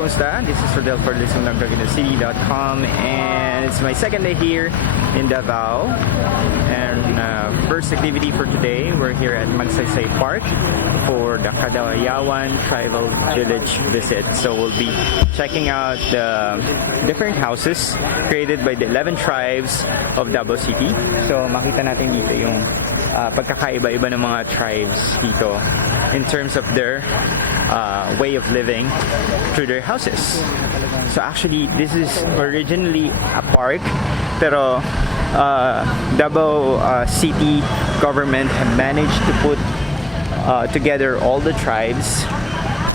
Kamusta? This is Rodel for Nognog.com, and it's my second day here in Davao. And first activity for today, we're here at Magsaysay Park for the Kadayawan Village visit. So we'll be checking out the different houses created by the 11 tribes of Davao City. So makita natin dito yung pagkakaiba-iba ng mga tribes dito in terms of their way of living through their houses. So actually, this is originally a park, pero Davao City government have managed to put together all the tribes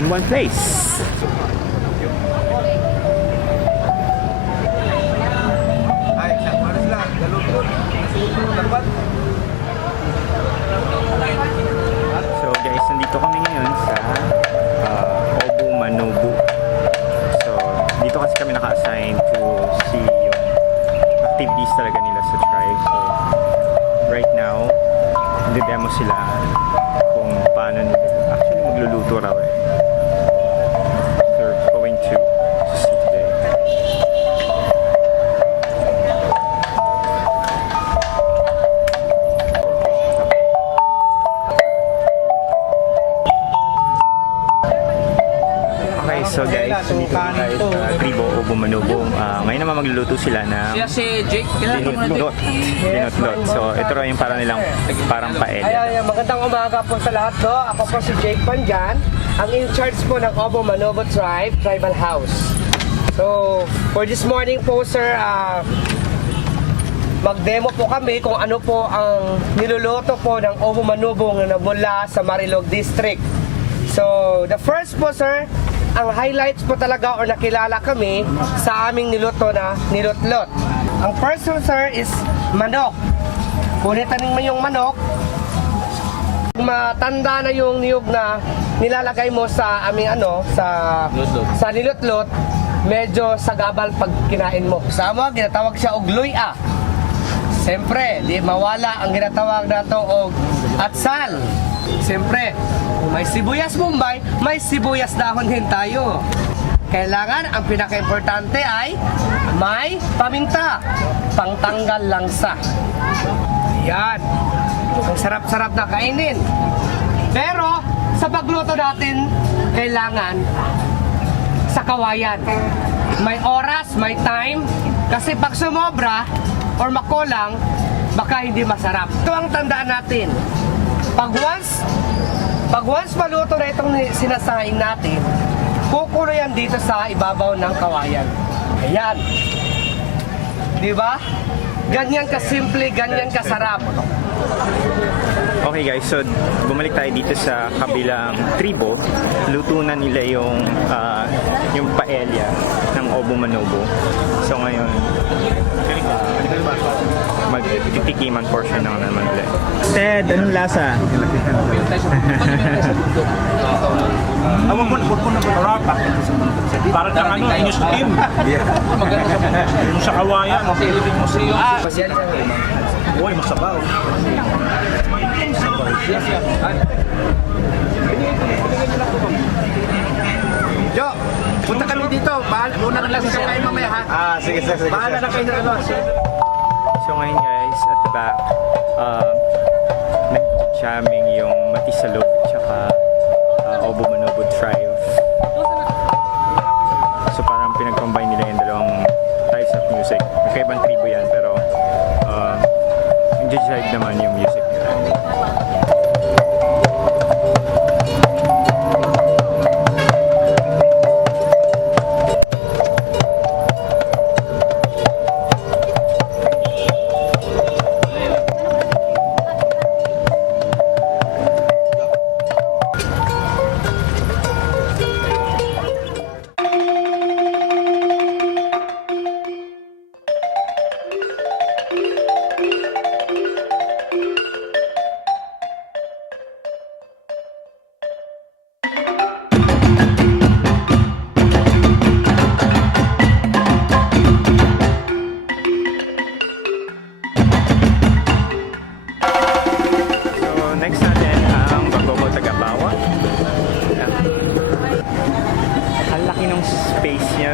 in one place. So guys, nandito kami ngayon sa Obu-Manuvu. So dito kasi kami naka-assign to see yung activities talaga nila sa tribe. So right now, nagde-demo sila kung paano nila. Actually, magluluto raw eh. So we're going to see today. Okay, so guys, dito tayo sa TRIBU Obu-Manuvu. Ngayon naman magluluto sila ng Linotlot. So ito raw yung parang paella. Magandang umaga po sa lahat. No? Ako po si Jake Panjan, ang in-charge po ng Obu-Manuvu Tribal House. So for this morning po sir, mag-demo po kami kung ano po ang niluluto po ng Obu-Manuvu na mula sa Marilog District. So the first po sir, ang highlights po talaga or nakilala kami sa aming niluto na nilutlot. Ang first one sir is manok. Kunitan mo yung manok. Matanda na yung niyog na nilalagay mo sa aming sa nilutlot, medyo sagabal pag kinain mo. Sama, ginatawag siya og luya. Siyempre, di mawala ang ginatawag na to og atsal. Siyempre, kung may sibuyas Mumbai, may sibuyas dahon din tayo. Kailangan, ang pinaka-importante ay may paminta, pangtanggal langsa. Yan. Ang sarap-sarap na kainin. Pero, sa pagluto natin, kailangan sa kawayan. May oras, may time, kasi pag sumobra or makulang, baka hindi masarap. Ito ang tandaan natin. Pag once maluto na itong sinasaing natin, kukulo yan dito sa ibabaw ng kawayan. Ayan. Di ba? Ganyan kasimple, ganyan kasarap. Okay guys, so bumalik tayo dito sa kabilang tribo. Luto na nila yung paella ng Obu-Manuvu. So ngayon, magtitikiman portion na naman ulit. Ted, anong lasa? Awang po na masarap. Parang kang inyo sa team. Yung sa kawayan. Uy, masabaw. Jo, punta kami dito. Muna na lang sa kayo mamaya ha. Sige. Bahala na kayo na So ngayon guys, at the back, nag-jamming yung Matisalug tsaka Obu-Manuvu tribe. So parang pinag-combine nila yung dalawang types of music. Magkaibang tribo yan, pero nag-jive naman yung music nila.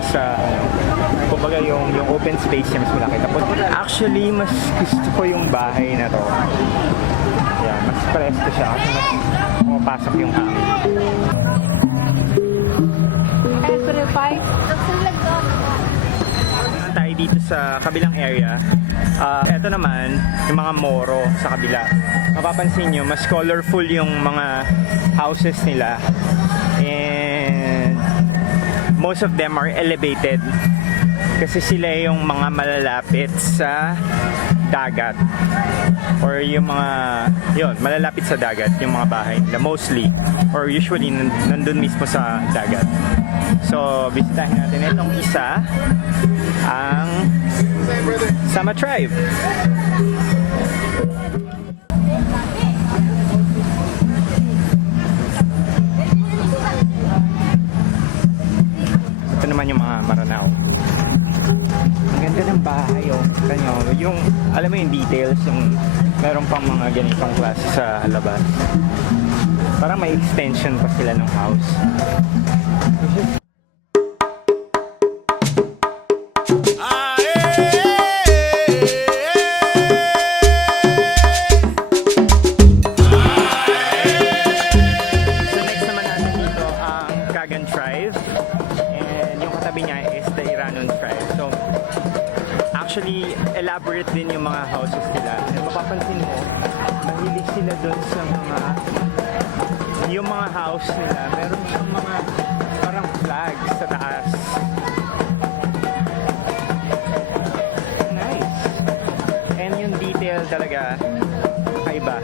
nasa kumbaga yung open space niya mas malaki. Tapos actually mas gusto ko yung bahay na to. Yeah, mas presko siya kasi mas pumapasok yung hangin. Tayo dito sa kabilang area. Ito naman yung mga Moro sa kabila. Mapapansin nyo mas colorful yung mga houses nila. And most of them are elevated kasi sila yung mga malalapit sa dagat or yung mga malalapit sa dagat yung mga bahay nila mostly or usually nandun mismo sa dagat. So bisitahin natin itong isa, ang Sama Tribe. Ito naman yung mga Maranao. Ang ganda ng bahay, oh. Kanyo, yung, alam mo yung details, yung meron pang mga ganitong klase sa labas. Parang may extension pa sila ng house. So next naman natin dito ang Kagan tribe. And yung katabi niya is the Iranun tribe. So actually, elaborate din yung mga houses nila. And mapapansin mo, mahilig sila doon sa yung mga house nila. Meron siyang mga parang flags sa taas. Nice. And yung detail talaga, kaiba.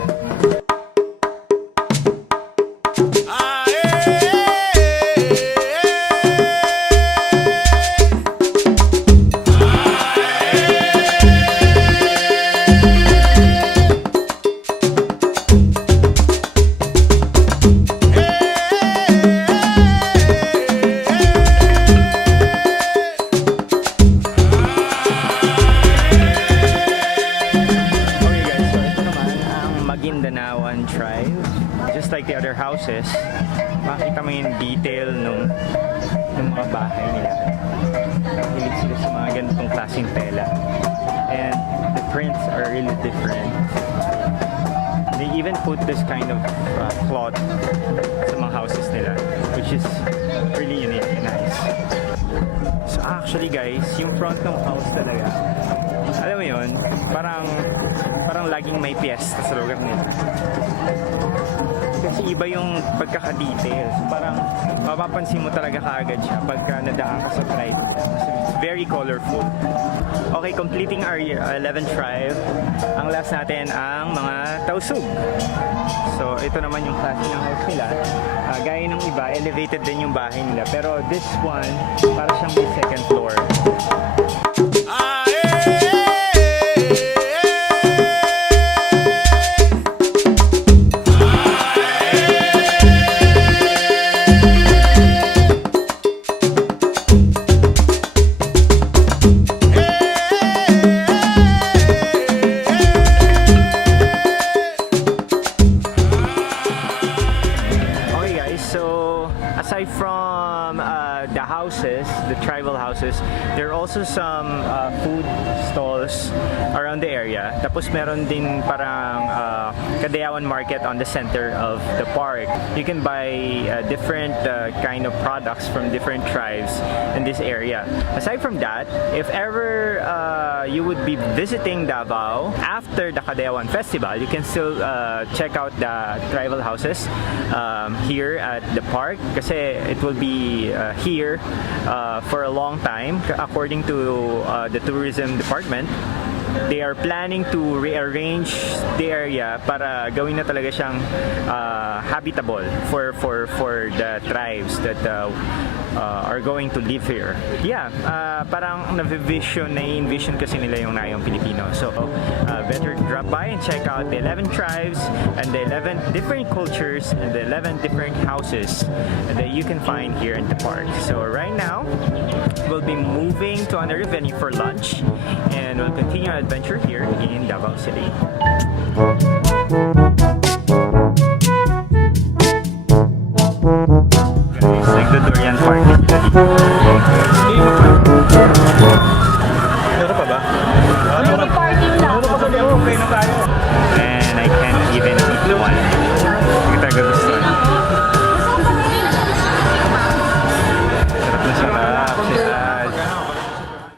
Maguindanaon tribe. Just like the other houses, makita mo yung detail ng mga bahay nila. Hilig sila sa mga ganitong klaseng tela. And the prints are really different. They even put this kind of cloth sa mga houses nila, which is really unique and nice. So actually guys, yung front ng house talaga, alam mo yun, parang laging may piyesta sa lugar nila. Kasi iba yung pagkaka-details. Parang mapapansin mo talaga kaagad siya pagka nadaan ka sa tribe. It's very colorful. Okay, completing our 11th tribe. Ang last natin ang mga Tausug. So ito naman yung klase ng house nila. Gaya ng iba, elevated din yung bahay nila. Pero this one, para siyang may second floor. Aside from the houses, the tribal houses, there are also some food stalls around the area. Tapos meron din parang Kadayawan market on the center of the park. You can buy different kind of products from different tribes in this area. Aside from that, if ever you would be visiting Davao after the Kadayawan Festival, you can still check out the tribal houses here at the park kasi it will be here for a long time. According to the tourism department, they are planning to rearrange the area para gawin na talaga siyang habitable for the tribes that are going to live here. Yeah, parang na-envision kasi nila yung Nayong Pilipino. So, better drop by and check out the 11 tribes and the 11 different cultures and the 11 different houses that you can find here in the park. So, right now, we'll be moving to another venue for lunch and we'll continue our adventure here in Davao City.